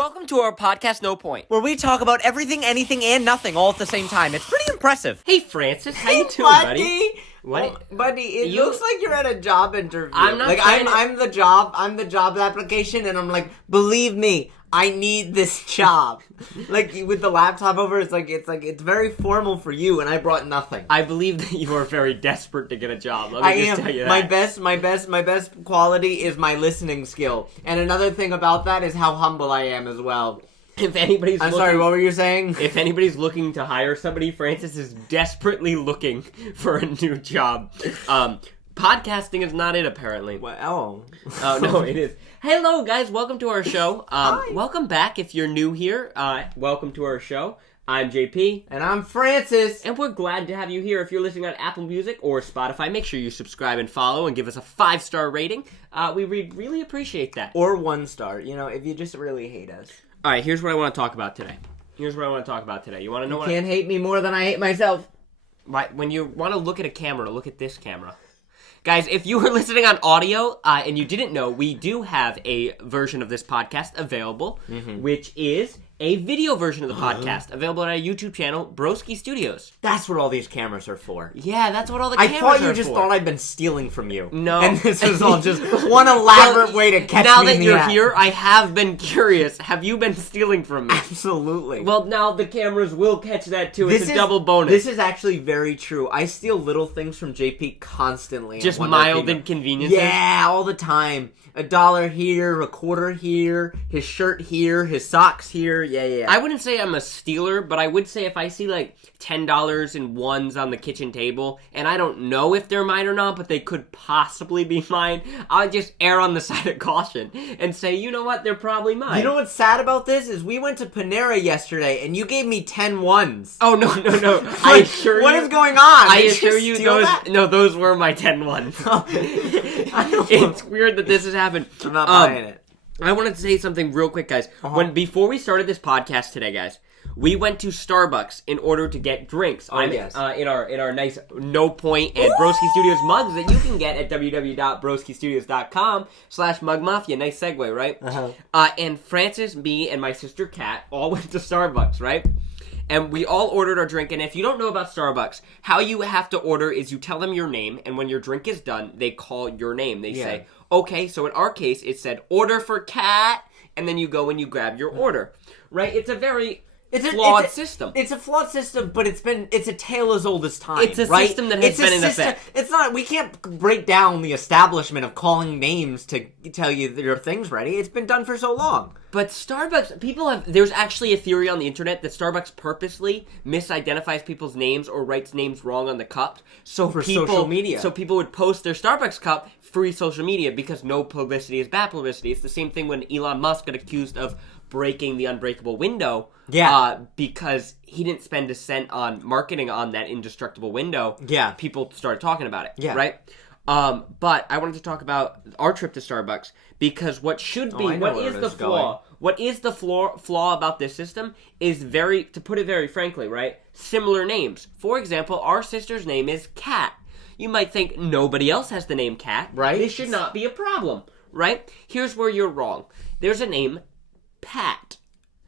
Welcome to our podcast, No Point. where we talk about everything, anything, and nothing all at the same time. It's pretty impressive. Hey, Francis, how you doing, buddy? What? Buddy, it looks like you're at a job interview. I'm not like trying I'm the job application, and I'm like, believe me, I need this job. Like with the laptop over, it's very formal for you, and I brought nothing. I believe that you are very desperate to get a job. Let me just tell you that. My best quality is my listening skill, and another thing about that is how humble I am as well. If anybody's sorry, what were you saying? If anybody's looking to hire somebody, Francis is desperately looking for a new job. Podcasting is not it, apparently. Well, Oh, no, it is. Hello, guys. Welcome to our show. Hi. Welcome back if you're new here. Welcome to our show. I'm JP. and I'm Francis. And we're glad to have you here. If you're listening on Apple Music or Spotify, make sure you subscribe and follow and give us a 5-star rating. We really appreciate that. Or 1 star, if you just really hate us. All right, here's what I want to talk about today. You want to know what? Can't hate me more than I hate myself. Right, when you want to look at a camera, look at this camera. Guys, if you were listening on audio and you didn't know, we do have a version of this podcast available, which is a video version of the podcast available on our YouTube channel, Broskies Studios. That's what all these cameras are for. Yeah, that's what all the cameras are for. I thought you just thought I'd been stealing from you. No. And this is all just one elaborate way to catch now me that in the you're act. here, I have been curious. Have you been stealing from me? Absolutely. Well, now the cameras will catch that too. It's a double bonus. This is actually very true. I steal little things from JP constantly. Just mild inconveniences? Yeah, all the time. $1 here, a quarter here, his shirt here, his socks here. Yeah. I wouldn't say I'm a stealer, but I would say if I see like $10 in ones on the kitchen table, and I don't know if they're mine or not, but they could possibly be mine, I'll just err on the side of caution and say, you know what, they're probably mine. You know what's sad about this is we went to Panera yesterday, and you gave me 10 ones. Oh, no. I assure you. What is going on? I Did assure you steal those. that? No, those were my 10 ones. It's weird that this has happened. I'm not buying it. I wanted to say something real quick, guys. Before we started this podcast today, guys, we went to Starbucks in order to get drinks. Yes. In our nice No Point and Broski Studios mugs that you can get at www.broskistudios.com/mugmafia. Nice segue, right? And Francis, me, and my sister Kat all went to Starbucks, right? And we all ordered our drink. And if you don't know about Starbucks, how you have to order is you tell them your name, and when your drink is done, they call your name. They say, okay, so in our case, it said, order for Kat, and then you go and you grab your order, right? It's a very flawed system. It's a flawed system, but it's a tale as old as time. It's a system that has been in effect. It's not. We can't break down the establishment of calling names to tell you that your thing's ready. It's been done for so long. But Starbucks, there's actually a theory on the internet that Starbucks purposely misidentifies people's names or writes names wrong on the cup. Social media. So people would post their Starbucks cup free social media because no publicity is bad publicity. It's the same thing when Elon Musk got accused of breaking the unbreakable window. Because he didn't spend a cent on marketing on that indestructible window. Yeah. People started talking about it. Yeah. Right? But I wanted to talk about our trip to Starbucks because what should be, what is the flaw? What is the flaw about this system is to put it very frankly, right? Similar names. For example, our sister's name is Kat. You might think nobody else has the name Kat. Right. This should not be a problem, right? Here's where you're wrong. There's a name, Pat.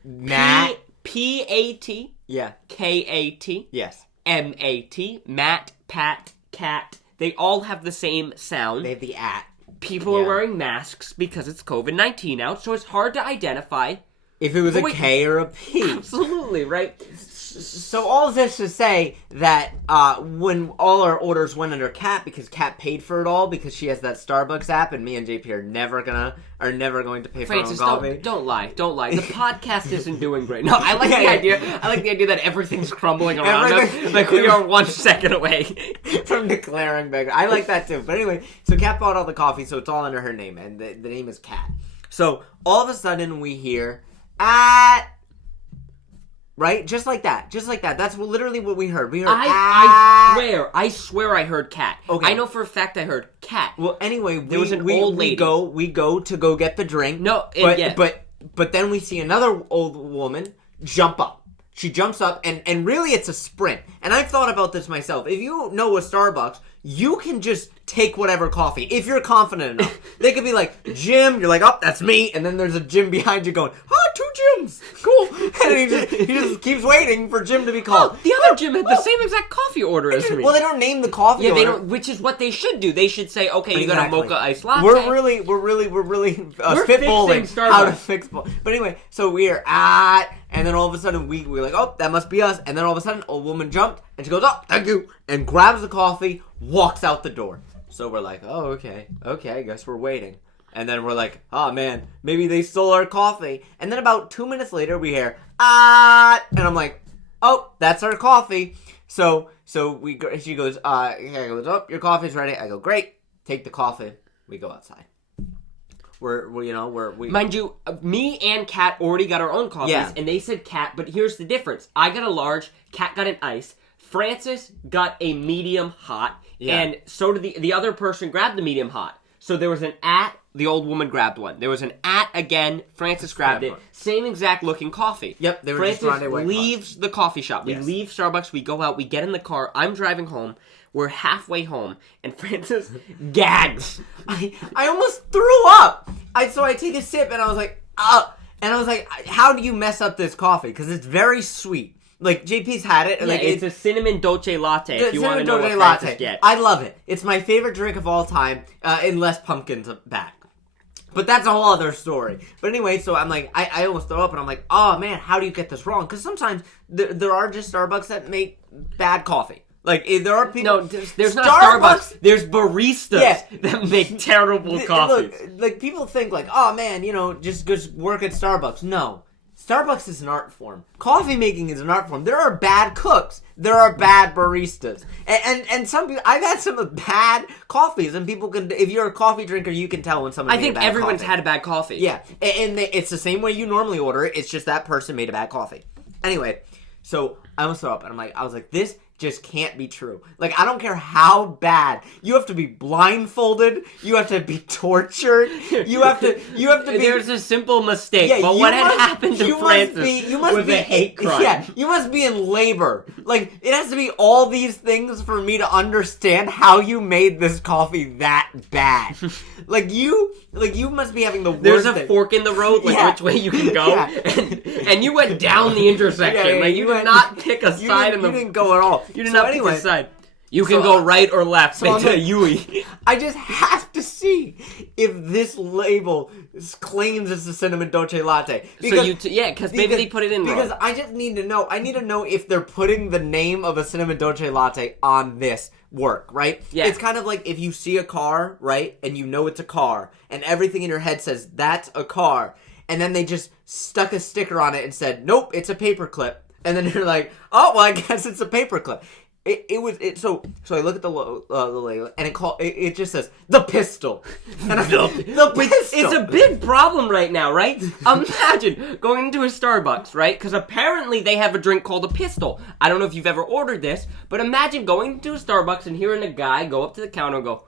Matt. P-A-T. Yeah. K-A-T. Yes. M-A-T. Matt, Pat, Cat. They all have the same sound. They have the at. People are wearing masks because it's COVID-19 out, so it's hard to identify if it was a K or a P. Absolutely, right? So all of this to say that when all our orders went under Kat, because Kat paid for it all because she has that Starbucks app, and me and JP are never going to pay for our own coffee. Don't lie. The podcast isn't doing great. No, I like the idea. I like the idea that everything's crumbling around us, like we are 1 second away from declaring bigger. I like that too. But anyway, so Kat bought all the coffee, so it's all under her name, and the name is Kat. So all of a sudden we hear at. Right? Just like that. That's literally what we heard. We heard I swear I heard Cat. Okay. I know for a fact I heard Cat. Well, anyway, there was an old lady. We go to go get the drink. But then we see another old woman jump up. She jumps up, and really it's a sprint. And I've thought about this myself. If you know a Starbucks, you can just take whatever coffee if you're confident enough. They could be like, Jim, you're like, oh, that's me, and then there's a Jim behind you going, oh, 2 Jims, cool. And he just keeps waiting for Jim to be called. Oh, the other Jim had the same exact coffee order as me. Well, they don't name the coffee order. They don't, which is what they should do. They should say, okay, you got a mocha iced latte. We're really spitballing how to fix. But anyway, so we're at, and then all of a sudden we're like, oh, that must be us. And then all of a sudden, a woman jumped, and she goes, oh, thank you, and grabs the coffee, walks out the door. So we're like, oh, okay, I guess we're waiting. And then we're like, oh, man, maybe they stole our coffee. And then about 2 minutes later, we hear, and I'm like, oh, that's our coffee. So she goes, oh, your coffee's ready. I go, great, take the coffee. We go outside. Mind you, me and Kat already got our own coffees, and they said Kat, but here's the difference. I got a large, Kat got an ice, Francis got a medium hot, and so did the other person grabbed the medium hot. So there was an the old woman grabbed one. There was an again, Francis grabbed it. Same exact looking coffee. Yep, they were Francis just leaves the coffee shop. We leave Starbucks, we go out, we get in the car, I'm driving home. We're halfway home, and Francis gags. I almost threw up. So I take a sip, and I was like, and I was like, how do you mess up this coffee? Because it's very sweet. Like, JP's had it. Yeah, like, it's a cinnamon dolce latte, if you want to know what Francis gets. I love it. It's my favorite drink of all time, unless pumpkin's back. But that's a whole other story. But anyway, so I'm like, I almost throw up, and I'm like, oh, man, how do you get this wrong? Because sometimes there are just Starbucks that make bad coffee. Like, there are people... No, there's not Starbucks. There's baristas that make terrible coffee. Look, people think, like, oh, man, just work at Starbucks. No. Starbucks is an art form. Coffee making is an art form. There are bad cooks. There are bad baristas. And some people... I've had some bad coffees, and people can... If you're a coffee drinker, you can tell when someone made a bad coffee. I think everyone's had a bad coffee. Yeah. And it's the same way you normally order it. It's just that person made a bad coffee. Anyway, so I almost throw up, and I was like, this just can't be true. Like, I don't care how bad. You have to be blindfolded. You have to be tortured. You have to be... There's a simple mistake, but what had happened to Francis was a hate crime. Yeah, you must be in labor. Like, it has to be all these things for me to understand how you made this coffee that bad. you must be having the worst There's a fork in the road, which way you can go, and you went down the intersection. You did not pick a side in the... You didn't go at all. You did not pick a side. You can go right or left. So it's a Yui. I just have to see if this label claims it's a cinnamon dolce latte. Because maybe they put it in wrong. Because I just need to know. I need to know if they're putting the name of a cinnamon dolce latte on this work, right? Yeah. It's kind of like if you see a car, right, and you know it's a car, and everything in your head says that's a car, and then they just stuck a sticker on it and said, nope, it's a paperclip. And then you're like, oh, well, I guess it's a paperclip. So I look at the label, and it just says, the pistol. And the pistol. It's a big problem right now, right? Imagine going into a Starbucks, right? Because apparently they have a drink called a pistol. I don't know if you've ever ordered this, but imagine going into a Starbucks and hearing a guy go up to the counter and go,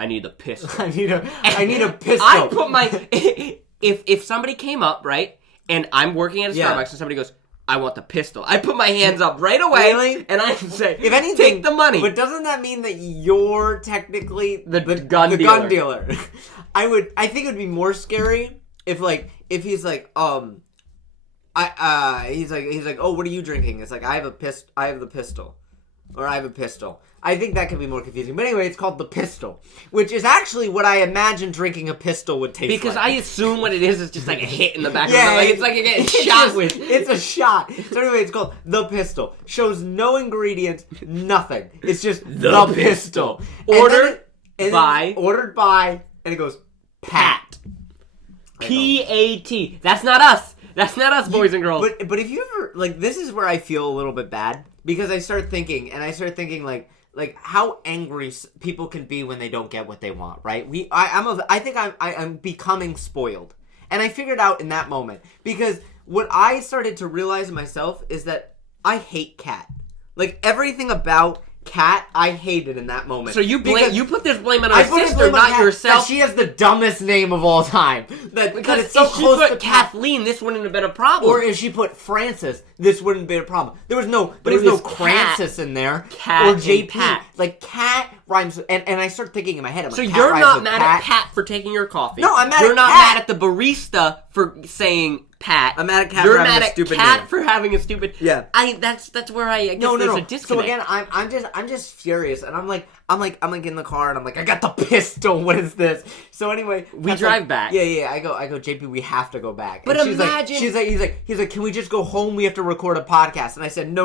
I need a pistol. I need a pistol. I put my... If somebody came up, right, and I'm working at a Starbucks and somebody goes, I want the pistol, I put my hands up right away, really? And I say, if anything, take the money. But doesn't that mean that you're technically the gun dealer? I think it would be more scary if he's like, oh, what are you drinking? It's like, I have the pistol. Or I have a pistol. I think that could be more confusing. But anyway, it's called the pistol, which is actually what I imagine drinking a pistol would taste because like. I assume what it is just like a hit in the back of the head. Like, it's like you're getting shot with. It's a shot. So anyway, it's called the pistol. Shows no ingredients, nothing. It's just the pistol. Ordered by, and it goes, Pat. P-A-T. That's not us. That's not us, boys and girls. But if you ever, like, this is where I feel a little bit bad. Because I start thinking, like how angry people can be when they don't get what they want, right? I think I'm becoming spoiled, and I figured out in that moment because what I started to realize myself is that I hate Kat. Like everything about Kat, I hated in that moment. So you put this blame on our sister, not yourself. She has the dumbest name of all time. Because it's so if close she to put Kathleen, this wouldn't have been a problem. Or if she put Francis, this wouldn't be a problem. There was no Francis in there. Kat or JP. Pat. Like cat rhymes, and I start thinking in my head. I'm So like, you're not mad at Pat for taking your coffee. No, I'm mad You're at not Cat. mad at the barista for saying Pat. I'm mad at Cat You're for having mad a at stupid Cat name. for having a stupid. Yeah. That's where I guess No. there's a disconnect. So again, I'm just furious, and I'm like in the car, and I'm like, I got the pistol. What is this? So anyway, We drive back. Yeah. I go, JP, we have to go back. But and imagine- he's like, can we just go home? We have to record a podcast. And I said, no.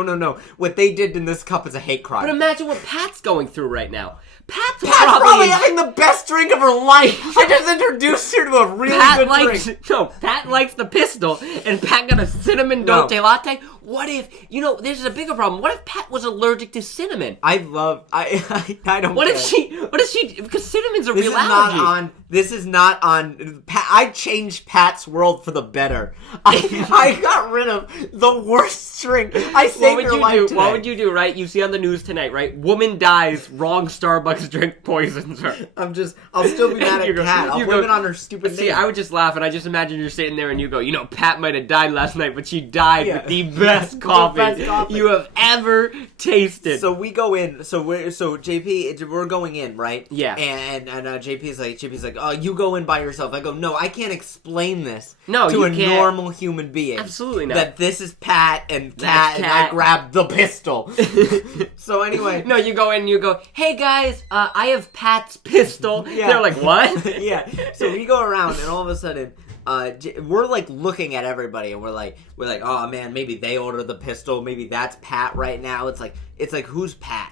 What they did in this cup is a hate crime. But imagine what Pat's going through right now. Pat's probably having the best drink of her life. I just introduced her to a really good drink. No, Pat likes the pistol, and Pat got a cinnamon dolce latte. What if, this is a bigger problem. What if Pat was allergic to cinnamon? I don't What care. if she, because cinnamon's a This real is allergy. this is not on, I changed Pat's world for the better. I got rid of the worst drink. I saved her life today. What would you do, right? You see on the news tonight, right? Woman dies, wrong Starbucks drink poisons her. I'll still be mad at Cat. I'll blame it on her stupid name. See, I would just laugh, and I just imagine you're sitting there and you go, Pat might have died last night, but she died with the best coffee you have ever tasted. So we go in. So JP, we're going in, right? Yeah. And JP's like, oh, you go in by yourself. I go, no, I can't explain this to you a can't. normal human being. Absolutely not. That this is Pat and That's and Cat. I grabbed the pistol. So anyway. No, you go in and you go, hey guys, I have Pat's pistol. Yeah. They're like, what? Yeah. So we go around, and all of a sudden, we're like looking at everybody, and we're like, oh man, maybe they ordered the pistol, maybe that's Pat right now. It's like who's Pat?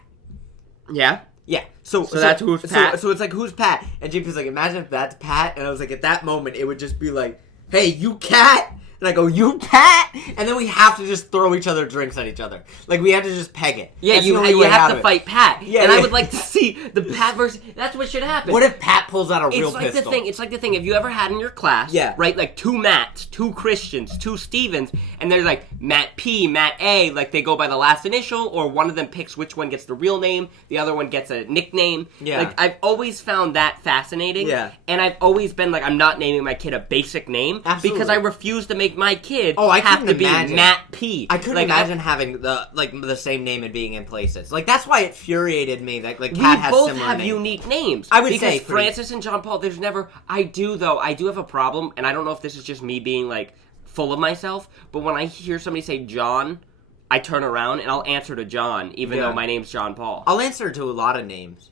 Yeah. Yeah. So that's who's Pat? So it's like, who's Pat? And JP's like, imagine if that's Pat. And I was like, at that moment, it would just be like, hey, you Cat? And I go, you Pat? And then we have to just throw each other drinks at each other. Like, we have to just peg it. Yeah, That's you the only way have out to of it. fight Pat. Yeah, and yeah. I would like to see the Pat versus... That's what should happen. What if Pat pulls out a real It's like pistol? It's like the thing. Have you ever had in your class, right, like two Matts, two Christians, two Stevens, and they're like Matt P, Matt A, like they go by the last initial, or one of them picks which one gets the real name, the other one gets a nickname. Yeah. Like, I've always found that fascinating. Yeah. And I've always been like, I'm not naming my kid a basic name. Absolutely. Because I refuse to make my kid I have couldn't to be imagine. Matt P. I couldn't imagine having the same name and being in places. Like, that's why it infuriated me that Cat We has both similar have names. unique names. I would because say Francis and John Paul, there's never... I do have a problem, and I don't know if this is just me being, like, full of myself, but when I hear somebody say John, I turn around and I'll answer to John, even though my name's John Paul. I'll answer to a lot of names.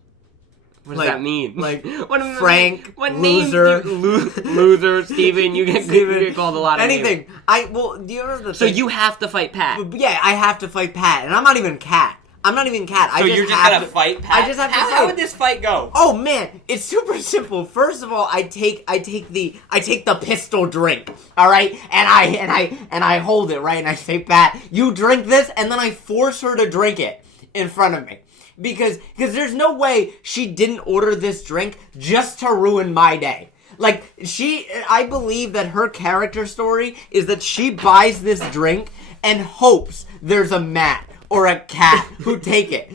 What does that mean? Like what Frank, what loser, loser, Steven, you get called a lot of names. anything. Do you remember the So thing? you have to fight Pat. Yeah, I have to fight Pat, and I'm not even Cat. So you're just gonna fight Pat? I just have to How fight. would this fight go? Oh man, it's super simple. First of all, I take the pistol drink, all right, and I hold it right, and I say, Pat, you drink this, and then I force her to drink it in front of me. Because there's no way she didn't order this drink just to ruin my day. Like, I believe that her character story is that she buys this drink and hopes there's a Matt or a Cat who take it.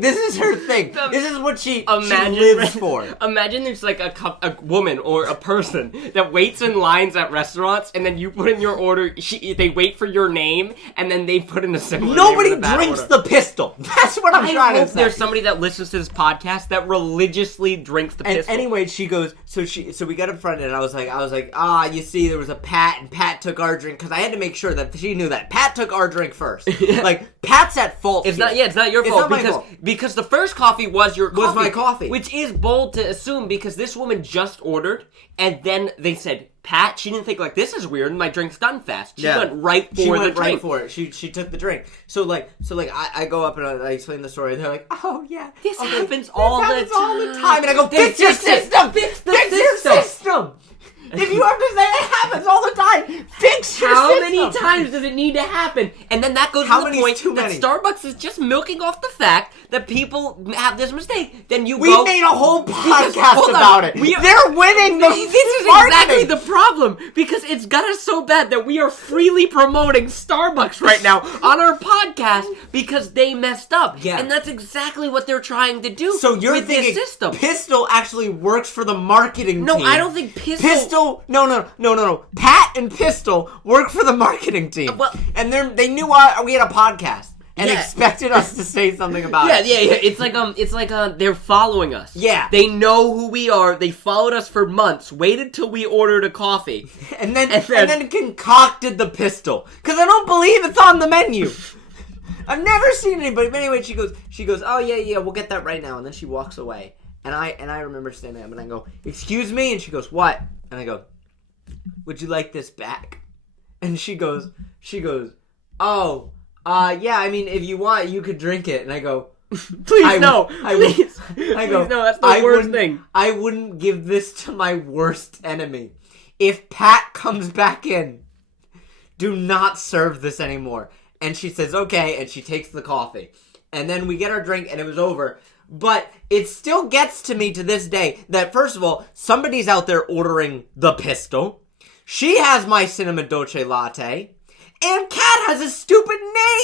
This is her thing. This is what she lives for. Imagine there's like a woman or a person that waits in lines at restaurants, and then you put in your order. They wait for your name, and then they put in a similar. Nobody name in drinks order. the pistol. That's what I'm I trying to hope say. there's somebody that listens to this podcast that religiously drinks the And pistol. anyway, she goes. So we got in front, and I was like, you see, there was a Pat, and Pat took our drink because I had to make sure that she knew that Pat took our drink first. Like, Pat's at fault. It's here. not. Yeah, it's not your It's fault not my fault. because the first coffee was your coffee. Was my coffee. Which is bold to assume because this woman just ordered, and then they said, Pat, she didn't think like, this is weird, my drink's done fast. She went right for She the went drink. right for it. She took the drink. So I go up and I explain the story, and they're like, oh yeah, This okay, happens all the time. and I go, They fix your fix it. system, Fix the your system. system. If you understand, it happens all the time. Fix your How system. many times does it need to happen? And then that goes How to the many is point too that many? Starbucks is just milking off the fact that people have this mistake. Then you We go... made a whole Because- podcast hold on. about it. They're winning the This is marketing. exactly the problem, because it's got us so bad that we are freely promoting Starbucks right now on our podcast because they messed up. Yeah. And that's exactly what they're trying to do So you're with thinking this system. Pistol actually works for the marketing No, team. I don't think Pistol... No. Pat and Pistol work for the marketing team. Well- and they knew we had a podcast. and expected us to say something about it. Yeah. It's like they're following us. Yeah. They know who we are. They followed us for months. Waited till we ordered a coffee, and then concocted the pistol. Because I don't believe it's on the menu. I've never seen anybody. But anyway, she goes, oh yeah, we'll get that right now. And then she walks away. And I remember standing up and I go, excuse me? And she goes, what? And I go, would you like this back? And she goes, oh, yeah, I mean, if you want, you could drink it. And I go, please no. Please no, that's the worst thing. I wouldn't give this to my worst enemy. If Pat comes back in, do not serve this anymore. And she says, okay, and she takes the coffee. And then we get our drink, and it was over. But it still gets to me to this day that, first of all, somebody's out there ordering the pistol. She has my cinnamon dolce latte. And Kat has a stupid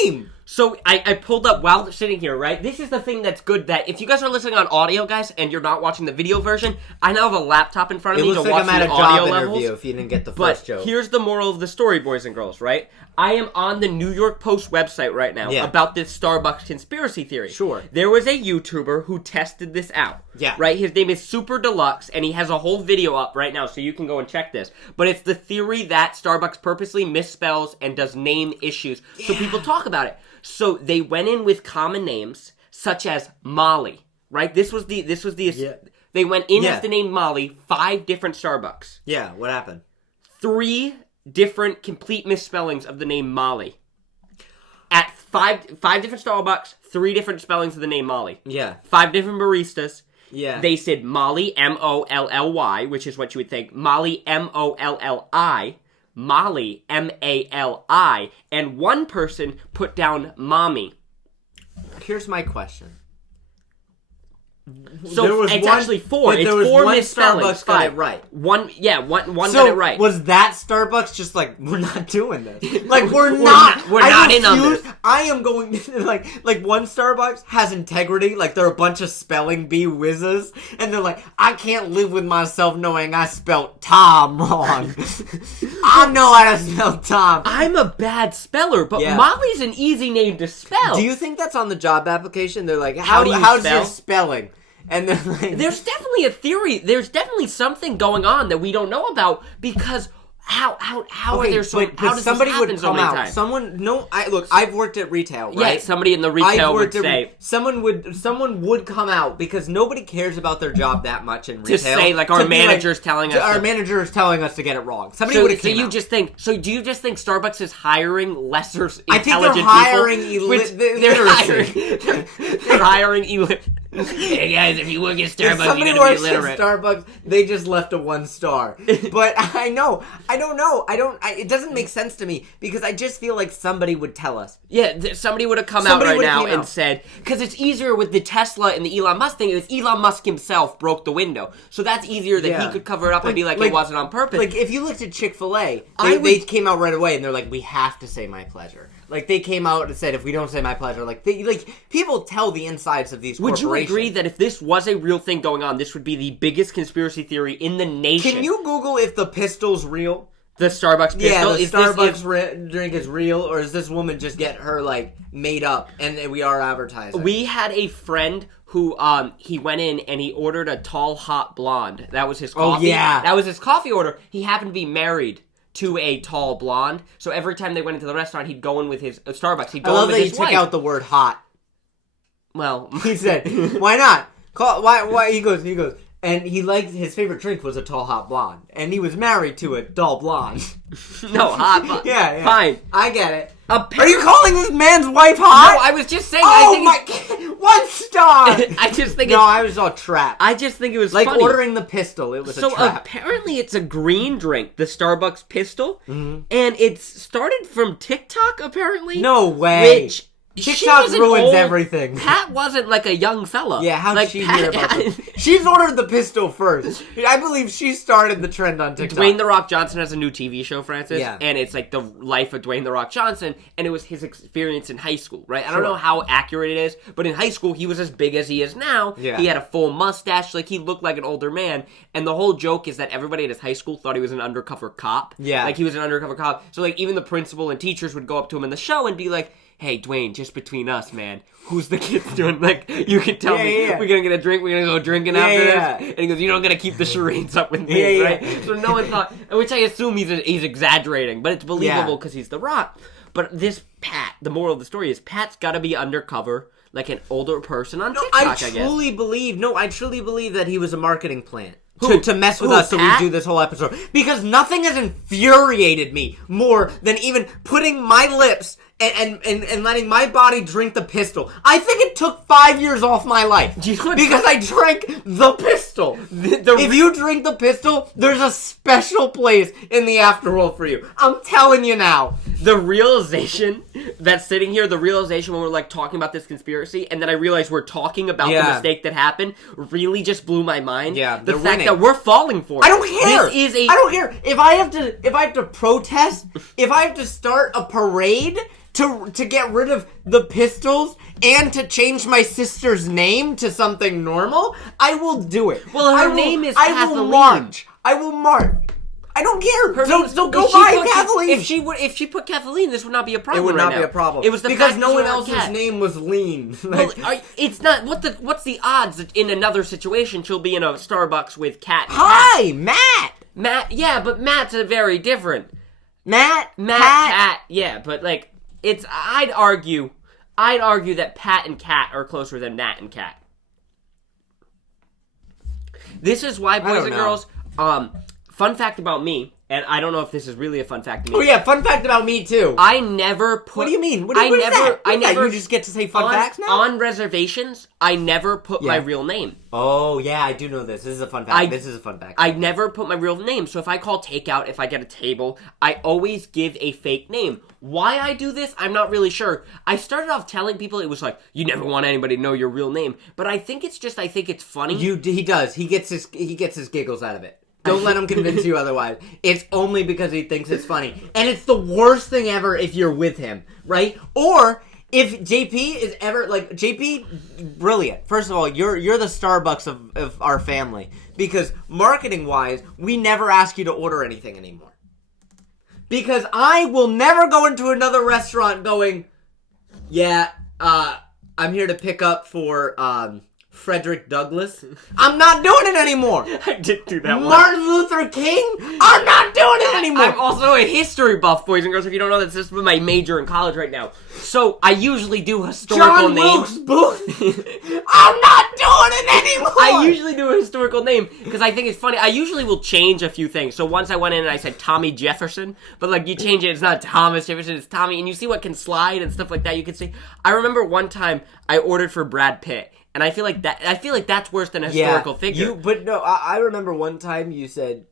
name. So I pulled up while sitting here, right? This is the thing that's good, that if you guys are listening on audio, guys, and you're not watching the video version, I now have a laptop in front of me to watch the audio levels. It looks like I'm at a job interview if you didn't get the first joke. But here's the moral of the story, boys and girls, right? I am on the New York Post website right now about this Starbucks conspiracy theory. Sure. There was a YouTuber who tested this out. Yeah. Right? His name is Super Deluxe, and he has a whole video up right now, so you can go and check this. But it's the theory that Starbucks purposely misspells and does name issues, so people talk about it. So they went in with common names, such as Molly, right? This was the they went in as the name Molly, 5 different Starbucks. Yeah, what happened? 3 different complete misspellings of the name Molly. At 5 different Starbucks, 3 different spellings of the name Molly. Yeah. 5 different baristas. Yeah. They said Molly, M-O-L-L-Y, which is what you would think. Molly, M-O-L-L-I. Molly, M-A-L-I, and one person put down Mommy. Here's my question. So it's actually 4. It's 4 misspellings. Starbucks got it right. One got it right. Was that Starbucks just like, we're not doing this? Like, we're not in on this. I am going like one Starbucks has integrity. Like, they're a bunch of spelling bee whizzes, and they're like, I can't live with myself knowing I spelled Tom wrong. I know how to spell Tom. I'm a bad speller, but Molly's an easy name to spell. Do you think that's on the job application? They're like, how's your spelling? And then, like, there's definitely a theory. There's definitely something going on that we don't know about, because how are there so? How does somebody this happen so many times? I've worked at retail, right? Yeah, somebody in the retail would say someone would come out, because nobody cares about their job that much in retail. To say, like, our manager's telling us, our manager is telling us to get it wrong. Somebody would have came out. Do you just think Starbucks is hiring lesser intelligent people? I think they're hiring they're hiring illiterate. Hey guys, if you work at Starbucks, you're gonna be illiterate. At Starbucks, they just left a 1 star. But I don't know. It doesn't make sense to me, because I just feel like somebody would tell us. Yeah, somebody would have come out right now and said, because it's easier with the Tesla and the Elon Musk thing. It was Elon Musk himself broke the window, so that's easier that he could cover it up and be like, it wasn't on purpose. Like, if you looked at Chick-fil-A, they came out right away and they're like, we have to say my pleasure. Like, they came out and said, if we don't say my pleasure, people tell the insides of these corporations. Would you agree that if this was a real thing going on, this would be the biggest conspiracy theory in the nation? Can you Google if the pistol's real? The Starbucks pistol? Yeah, the Starbucks drink is real, or is this woman just get her, like, made up, and we are advertising? We had a friend who, he went in and he ordered a tall, hot blonde. That was his coffee. Oh, yeah. That was his coffee order. He happened to be married to a tall blonde, so every time they went into the restaurant, he'd go in with his Starbucks. He'd go in with his wife. Took out the word hot. Well, he said, "Why not? Why?" He goes, and he liked his favorite drink was a tall hot blonde, and he was married to a dull blonde. No, hot blonde. Yeah, fine. I get it. Are you calling this man's wife hot? No, I was just saying. Oh my God! 1 star. I just think. I was all trapped. I just think it was like funny. Ordering the pistol. It was a trap. So apparently, it's a green drink, the Starbucks pistol, and it's started from TikTok. Apparently, no way. Which TikTok ruins everything. Pat wasn't like a young fella. Yeah, how did she hear about this? She's ordered the pistol first. I believe she started the trend on TikTok. Dwayne "The Rock" Johnson has a new TV show, Francis. Yeah. And it's like the life of Dwayne "The Rock" Johnson, and it was his experience in high school, right? I don't know how accurate it is, but in high school, he was as big as he is now. Yeah. He had a full mustache, like he looked like an older man, and the whole joke is that everybody at his high school thought he was an undercover cop. Yeah. Like he was an undercover cop. So like even the principal and teachers would go up to him in the show and be like, hey, Dwayne, just between us, man, who's the kids doing? Like, you can tell me, we're going to get a drink, we're going to go drinking after this. And he goes, you don't got to keep the charades up with me, right? So no one thought, which I assume he's exaggerating, but it's believable because he's The Rock. But this Pat, the moral of the story is Pat's got to be undercover, like an older person on TikTok, I guess. I truly believe that he was a marketing plant. To mess with us so we do this whole episode. Because nothing has infuriated me more than even putting my lips and letting my body drink the pistol. I think it took 5 years off my life. Because I drank the pistol. If you drink the pistol, there's a special place in the afterworld for you. I'm telling you now. The realization that's sitting here, the realization when we're like talking about this conspiracy, and then I realized we're talking about the mistake that happened, really just blew my mind. Yeah, the fact that we're falling for it. I don't care. I don't care if I have to protest, if I have to start a parade to get rid of the pistols and to change my sister's name to something normal, I will do it. Well, her name is Kathleen. I will march. I don't care. So go buy buy Kathleen. If she put Kathleen, this would not be a problem. It would not be a problem. It was because no one else's name was Lean. Well, it's not. What's the odds that in another situation she'll be in a Starbucks with Kat? Hi, Matt. Matt, yeah, but Matt's a very different. Matt, Kat, yeah, but like I'd argue that Pat and Kat are closer than Nat and Kat. This is why, boys and girls. Fun fact about me, and I don't know if this is really a fun fact to me. Oh yeah, fun fact about me too. I never put. What do you mean? What is that? You just get to say fun facts now? On reservations, I never put my real name. Oh yeah, I do know this. This is a fun fact. I never put my real name. So if I call takeout, if I get a table, I always give a fake name. Why I do this, I'm not really sure. I started off telling people it was like, you never want anybody to know your real name. But I think it's funny. He does. He gets his giggles out of it. Don't let him convince you otherwise. It's only because he thinks it's funny. And it's the worst thing ever if you're with him, right? Or if JP is ever, like, JP, brilliant. First of all, you're the Starbucks of our family. Because marketing-wise, we never ask you to order anything anymore. Because I will never go into another restaurant going, I'm here to pick up for, Frederick Douglass. I'm not doing it anymore. I did do that one. Martin Luther King. I'm not doing it anymore. I'm also a history buff, boys and girls. If you don't know, that's just my major in college right now. So I usually do historical names. John Wilkes Booth. I'm not doing it anymore. I usually do a historical name because I think it's funny. I usually will change a few things. So once I went in and I said Tommy Jefferson, but like you change it, it's not Thomas Jefferson, it's Tommy, and you see what can slide and stuff like that. You can see. I remember one time I ordered for Brad Pitt. And I feel like that's worse than a historical figure. But no, I remember one time you said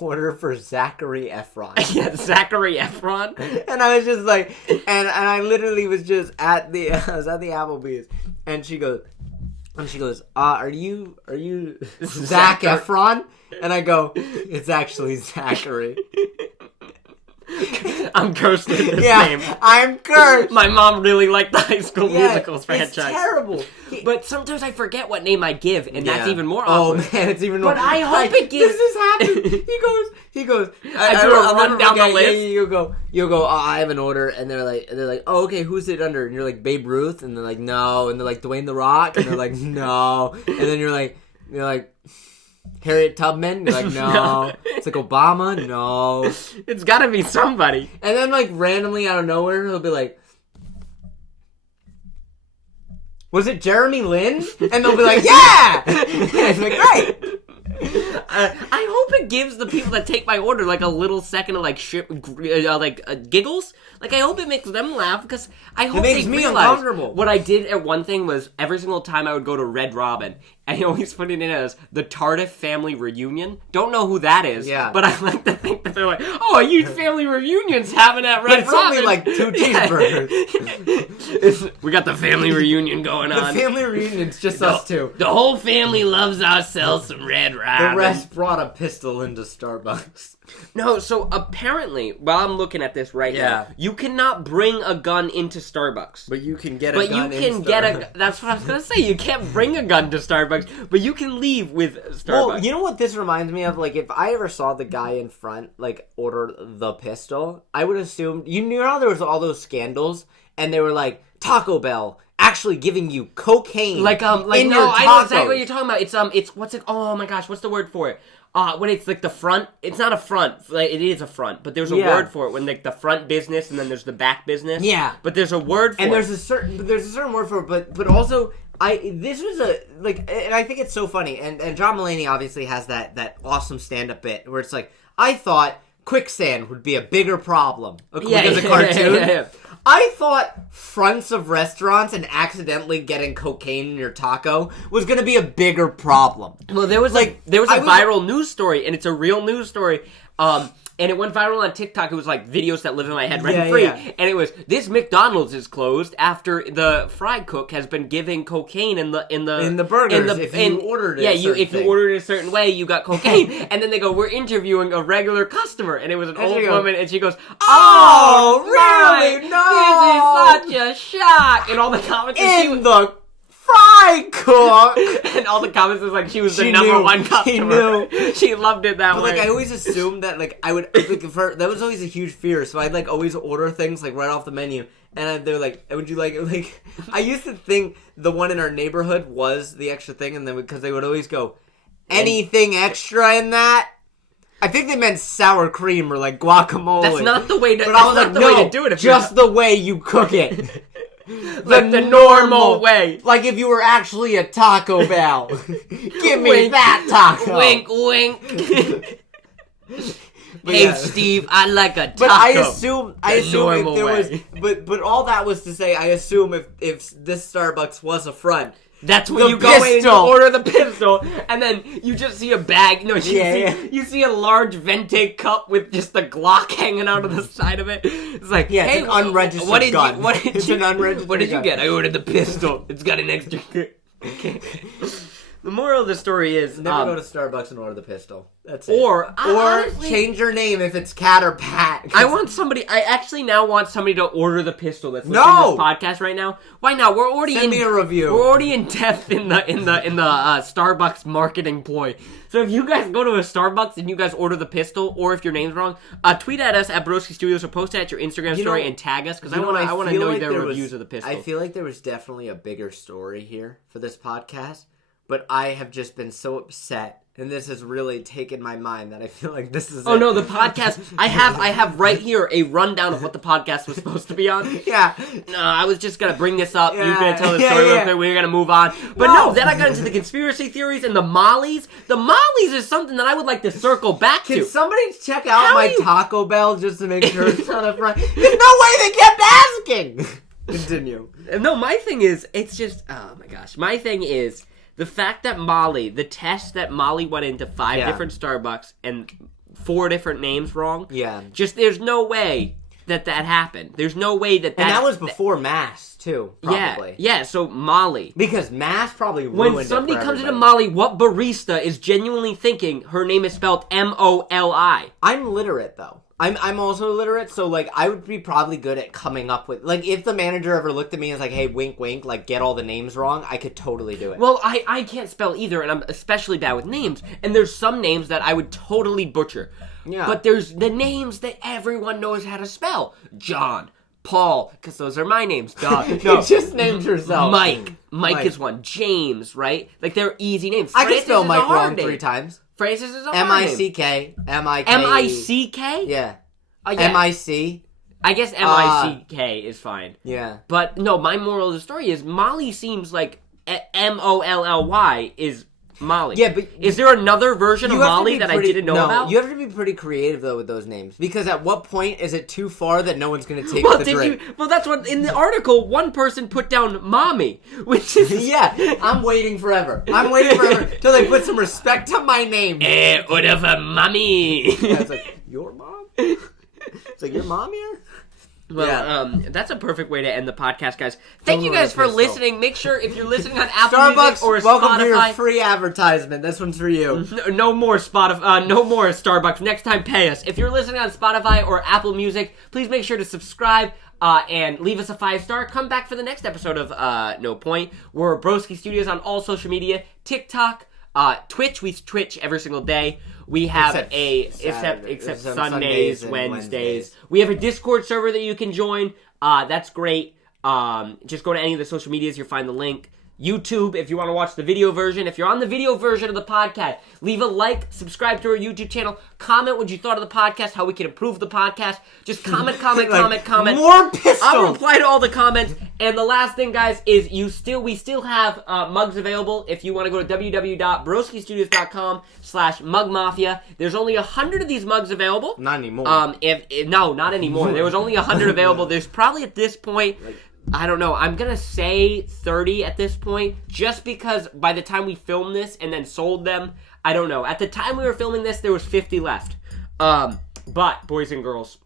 order for Zachary Efron. Yeah, Zachary Efron. And I was just like, and I literally was just at the Applebee's, and she goes, are you Zac Efron? And I go, it's actually Zachary. I'm cursed with this name. I'm cursed. My mom really liked the High School Musicals franchise. It's terrible. But sometimes I forget what name I give, and that's even more awkward. Oh man, it's even more. But I hope it gives. This is happening. He goes. I do a run down the list. You go. Oh, I have an order, and they're like, oh, okay, who's it under? And you're like, Babe Ruth, and they're like, no, and they're like, Dwayne The Rock, and they're like, no, and then you're like, Harriet Tubman? You're like, no. It's like Obama? No. It's gotta be somebody. And then, like, randomly out of nowhere, he'll be like, was it Jeremy Lin? And they'll be like, yeah! It's like, great! I hope it gives the people that take my order like a little second of giggles. Like I hope it makes them laugh because I hope it makes me uncomfortable. What I did at one thing was every single time I would go to Red Robin, I always put it in as the Tardif family reunion. Don't know who that is, but I like to think that they're like, oh, a huge family reunion's happening at Red Robin. Robin. It's only like 2 cheeseburgers. We got the family reunion going on. The family reunion's just us two. The whole family loves ourselves some Red Robin. The rest brought a pistol into Starbucks. No, so apparently, while I'm looking at this right now, you cannot bring a gun into Starbucks. But you can get a gun. But you can get a. That's what I was gonna say. You can't bring a gun to Starbucks, but you can leave with Starbucks. Well, you know what this reminds me of? Like, if I ever saw the guy in front, like, order the pistol, I would assume. You know how there was all those scandals, and they were like, Taco Bell actually giving you cocaine. I know exactly what you're talking about. It's what's it? Oh my gosh, what's the word for it? When it's like the front, it's not a front. Like, it is a front, but there's a word for it. When like the front business and then there's the back business. Yeah, but there's a word for it. And there's a certain word for it. But also, this was and I think it's so funny. And John Mulaney obviously has that awesome stand-up bit where it's like, I thought quicksand would be a bigger problem because of cartoon. Yeah. I thought fronts of restaurants and accidentally getting cocaine in your taco was going to be a bigger problem. Well, there was a viral news story, and it's a real news story. And it went viral on TikTok. It was like videos that live in my head rent free. Yeah. And it was, this McDonald's is closed after the fry cook has been giving cocaine in the burgers. If you ordered it, if you ordered it a certain way, you got cocaine. And then they go, we're interviewing a regular customer, and it was an old woman, and she goes, "Oh, really? No, this is such a shock!" And all the comments the fry cook, and all the comments was like she was the number one customer. She loved it that way. Like, I always assumed that that was always a huge fear. So I'd like always order things like right off the menu, and they're like, "Would you like?" Like, I used to think the one in our neighborhood was the extra thing, and then because they would always go, "Anything extra in that?" I think they meant sour cream or like guacamole. That's not the way to. But I was like, no, way to do it. Just the way you cook it. Like the normal way. Like if you were actually a Taco Bell. Give me that taco. Wink, wink. Hey, Steve, I like a taco. But I assume if there was... But all that was to say, I assume if this Starbucks was a front... That's when you go in and you order the pistol, and then you just see a bag. No, you see a large Venti cup with just the Glock hanging out of the side of it. It's like, hey, it's an unregistered gun. It's an unregistered What did you get? I ordered the pistol. It's got an extra... Okay. The moral of the story is... Never go to Starbucks and order the pistol. That's it. Or honestly, change your name if it's Cat or Pat. I actually now want somebody to order the pistol that's listening to this podcast right now. Why not? We're already Send me a review. We're already in depth in the Starbucks marketing ploy. So if you guys go to a Starbucks and you guys order the pistol, or if your name's wrong, tweet at us at Broskies Studios or post it at your Instagram story and tag us, because I want to know their reviews of the pistol. I feel like there was definitely a bigger story here for this podcast. But I have just been so upset, and this has really taken my mind that I feel like this is... Oh, no, the podcast... I have right here a rundown of what the podcast was supposed to be on. Yeah. No, I was just going to bring this up. Yeah. You're going to tell the story real quick. We're going to move on. But no, then I got into the conspiracy theories and the Mollies. The Mollies is something that I would like to circle back to. Can somebody check out my Taco Bell just to make sure it's on the front? There's no way they kept asking! Continue. No, my thing is, it's just... Oh, my gosh. My thing is... The fact that the test that Molly went into 5 different Starbucks and 4 different names wrong. Yeah. Just, there's no way that happened. There's no way that... And that was before Mass, too, probably. Yeah, so Molly. Because Mass probably ruined When somebody comes into Molly, what barista is genuinely thinking her name is spelled M-O-L-I? I'm literate, though. I'm also illiterate, so, like, I would be probably good at coming up with... Like, if the manager ever looked at me and was like, hey, wink, wink, like, get all the names wrong, I could totally do it. Well, I can't spell either, and I'm especially bad with names. And there's some names that I would totally butcher. Yeah. But there's the names that everyone knows how to spell. John, Paul, because those are my names. Duh. No, you just named yourself. Mike is one. James, right? Like, they're easy names. I can spell Mike wrong 3 times. Francis is a hard name. M-I-C-K. M-I-K. M-I-C-K? Yeah. Yeah. M-I-C? I guess M-I-C-K is fine. Yeah. But, no, my moral of the story is Molly seems like M-O-L-L-Y is Molly. Yeah, but... Is there another version of Molly that I didn't know about? You have to be pretty creative, though, with those names. Because at what point is it too far that no one's going to take the drink? Well, that's what... In the article, one person put down Mommy, which is... Yeah, I'm waiting forever. Till they put some respect on my name. Whatever, Mommy. Yeah, it's like, your mom? It's like, your mom here? Well, that's a perfect way to end the podcast, guys. Thank you Don't guys for order Pistol. listening. Make sure if you're listening on Apple Starbucks, Music or welcome to your Spotify, free advertisement. This one's for you. no more Spotify, no more Starbucks. Next time, pay us. If you're listening on Spotify or Apple Music, please make sure to subscribe and leave us a 5-star. Come back for the next episode of No Point. We're Broskies Studios on all social media, TikTok, Twitch. We Twitch every single day. We have except Sundays, Wednesdays. We have a Discord server that you can join. That's great. Just go to any of the social medias. You'll find the link. YouTube, if you want to watch the video version. If you're on the video version of the podcast, leave a like, subscribe to our YouTube channel, comment what you thought of the podcast, how we can improve the podcast. Just comment. More Pistol! I'll reply to all the comments. And the last thing, guys, is we still have mugs available. If you want to go to www.broskiestudios.com/mugmafia. There's only 100 of these mugs available. Not anymore. No, not anymore. There was only 100 available. There's probably at this point... I don't know. I'm going to say 30 at this point, just because by the time we filmed this and then sold them, I don't know. At the time we were filming this, there was 50 left. But, boys and girls,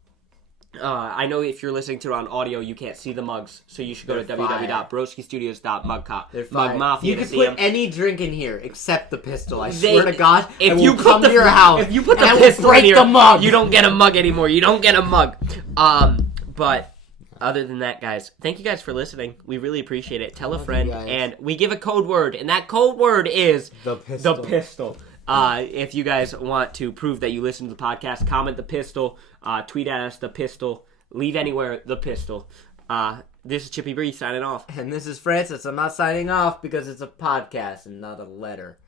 I know if you're listening to it on audio, you can't see the mugs, so you should go to www.broskistudios.mugmafia. You can put any drink in here except the Pistol. I swear to God, if you come to your house, if you put the and Pistol break in here, the mug. you don't get a mug anymore. You don't get a mug. But... other than that, guys, thank you guys for listening. We really appreciate it. Tell a friend, and we give a code word, and that code word is the Pistol. If you guys want to prove that you listen to the podcast, comment the Pistol, tweet at us the Pistol, leave anywhere the Pistol. This is Chippybri signing off. And this is Francis. I'm not signing off because it's a podcast and not a letter.